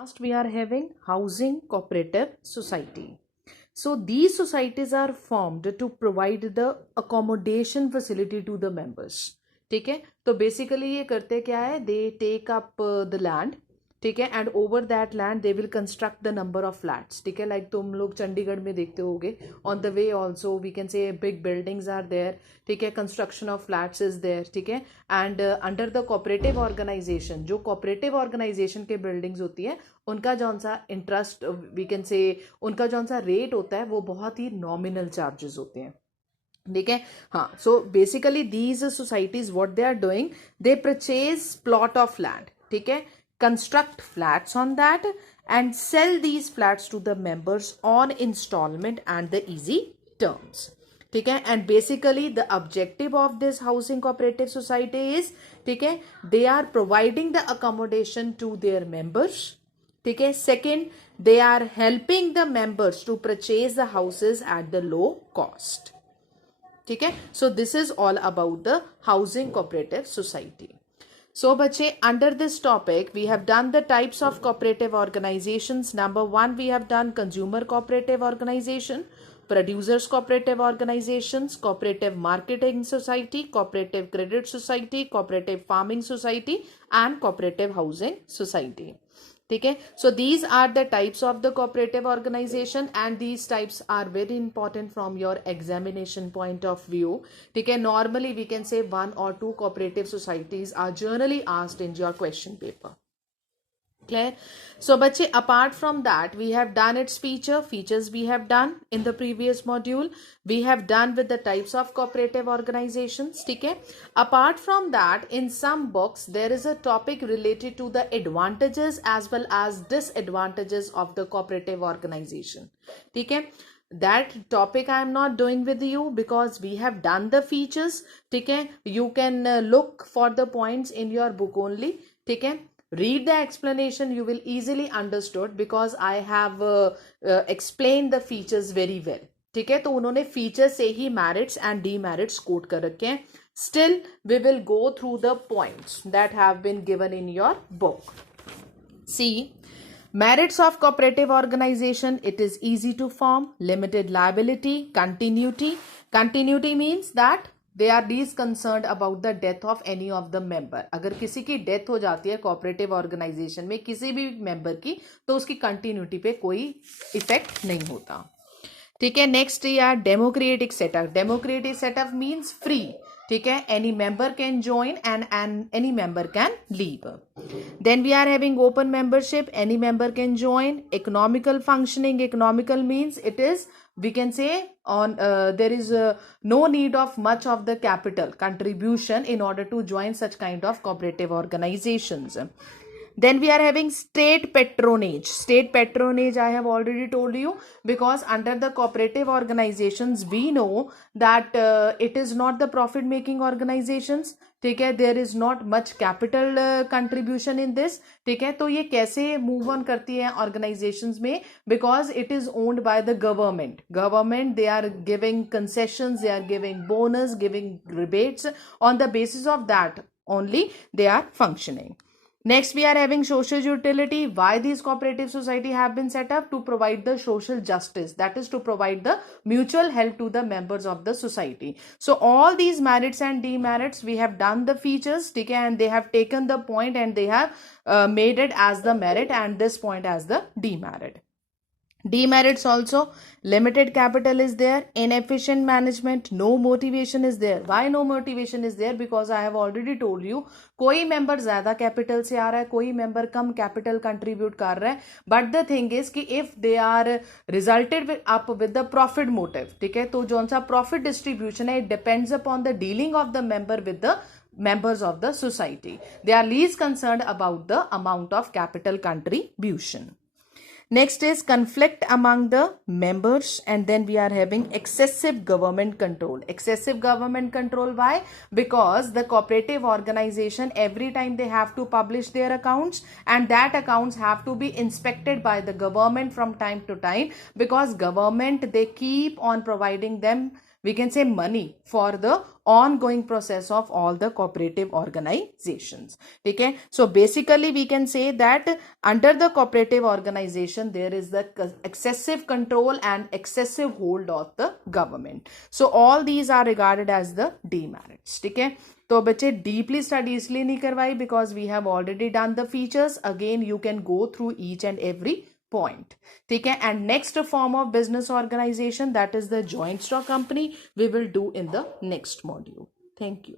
Last, we are having housing cooperative society. So these societies are formed to provide the accommodation facility to the members. ठीक है, तो basically ये करते क्या है, they take up the land. ठीक है, and over that land they will construct the number of flats. ठीक है, लाइक तुम लोग चंडीगढ़ में देखते होगे, on the way also we can say big buildings are there. ठीक है, construction of flats is there. ठीक है, and under the cooperative organization, जो कोऑपरेटिव ऑर्गेनाइजेशन के बिल्डिंग्स होती है, उनका जौन सा इंटरेस्ट वी कैन से, उनका जौन सा रेट होता है वो बहुत ही नॉमिनल चार्जेस होते हैं. ठीक है, हाँ. So basically these societies what they are doing, they purchase plot of land. ठीक है, construct flats on that and sell these flats to the members on installment and the easy terms. ठीक है, and basically the objective of this housing cooperative society is, ठीक है, they are providing the accommodation to their members. ठीक है, second, they are helping the members to purchase the houses at the low cost. ठीक है, so this is all about the housing cooperative society. So बच्चे, under this topic we have done the types of cooperative organizations. Number one, we have done consumer cooperative organization, producers cooperative organizations, cooperative marketing society, cooperative credit society, cooperative farming society and cooperative housing society. ठीक है, so these are the types of the cooperative organization and these types are very important from your examination point of view. ठीक है, normally we can say 1 or 2 cooperative societies are generally asked in your question paper. Clear? So बच्चे, apart from that we have done its features we have done in the previous module. We have done with the types of cooperative organizations. ठीक है, apart from that in some books there is a topic related to the advantages as well as disadvantages of the cooperative organization. ठीक है, that topic I am not doing with you because we have done the features. ठीक है, you can look for the points in your book only. ठीक है, read the explanation, you will easily understood because I have explained the features very well. ठीक है, तो उन्होंने feature से ही मेरिट्स एंड डीमेरिट्स कोट कर रखे हैं. Still we will go through the points that have been given in your book. See, merits of cooperative organization, it is easy to form, limited liability, continuity means that they are least concerned about the death of any of the member. अगर किसी की death हो जाती है cooperative organisation में किसी भी member की, तो उसकी कंटिन्यूटी पे कोई इफेक्ट नहीं होता. ठीक है, नेक्स्ट यार democratic setup. Democratic setup means free. ठीक है, any member can join and any member can leave. Then we are having open membership, any member can join. Economical functioning, economical means it is, we can say on there is no need of much of the capital contribution in order to join such kind of cooperative organizations. Then we are having state patronage. State patronage I have already told you, because under the cooperative organizations we know that it is not the profit making organizations. ठीक है, there is not much capital contribution in this. ठीक है, तो ये कैसे move on करती है organizations में, because it is owned by the government. They are giving concessions, they are giving bonus, giving rebates. On the basis of that only they are functioning. Next, we are having social utility. Why these cooperative society have been set up? To provide the social justice, that is to provide the mutual help to the members of the society. So all these merits and demerits, we have done the features, okay, and they have taken the point and they have made it as the merit and this point as the demerit. Demerits also, limited capital is there, inefficient management, no motivation is there. Why no motivation is there? Because I have already told you, कोई member ज़्यादा capital से आ रहा है, कोई member कम capital contribute कर रहा है. But the thing is कि if they are resulted up with the profit motive, ठीक है, तो जो सा profit distribution है, it depends upon the dealing of the member with the members of the society. They are least concerned about the amount of capital contribution. Next is conflict among the members, and then we are having excessive government control. Excessive government control, why? Because the cooperative organization, every time they have to publish their accounts, and that accounts have to be inspected by the government from time to time, because government, they keep on providing them we can say money for the ongoing process of all the cooperative organizations. Okay, so basically we can say that under the cooperative organization there is the excessive control and excessive hold of the government. So all these are regarded as the demerits. Okay, तो बच्चे deeply study इसलिए नहीं करवाई because we have already done the features. Again you can go through each and every point. ठीक है, and next form of business organization that is the joint stock company we will do in the next module. Thank you.